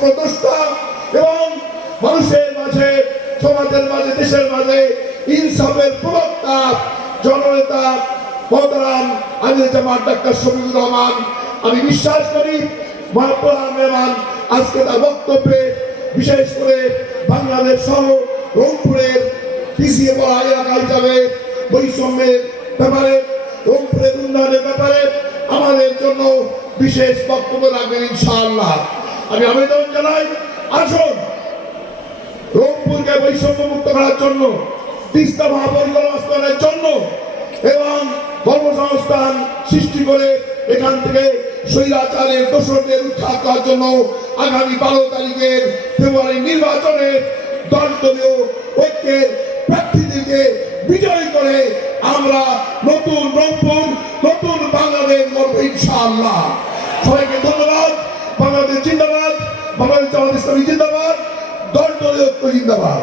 স্বপ্নদ্রষ্টা এবং মানুষের মাঝে, সমাজের মাঝে, দেশের মাঝে ইনসাফের প্রবক্তা, জননেতা মহতারাম আমির জামাত ডাক্তার শফিকুর রহমান। আমি বিশ্বাস করি মহাপ্রধান মেহমান আজকে তার বক্তব্যে বিশেষ করে বাংলাদেশ সহ রংপুরের পিছিয়ে পড়া এলাকা হিসাবে বৈষম্যের ব্যাপারে, রংপুরের উন্নয়নের ব্যাপারে আমাদের জন্য বিশেষ বক্তব্য রাখবেন ইনশাআল্লাহ। আমি আবেদন জানাই, আসুন। রংপুরকে বৈষম্য মুক্ত করার জন্য, তিস্তা মহাপরিকল্পনা বাস্তবায়নের জন্য এবং কর্মসংস্থান সৃষ্টি করে এখান থেকে স্বৈরাচারের দোষরদের উৎখাত করার জন্য আগামী বারো তারিখের ফেব্রুয়ারি নির্বাচনে দল দলীয় ঐক্যের প্রার্থীদেরকে বিজয় করে আমরা নতুন রংপুর, নতুন বাংলাদেশ গর্ব ইনশাআল্লাহ। সবাইকে ধন্যবাদ। বাংলাদেশ জিন্দাবাদ। বাংলাদেশ জামাত ইসলামী জিন্দাবাদ দল দলীয় জিন্দাবাদ।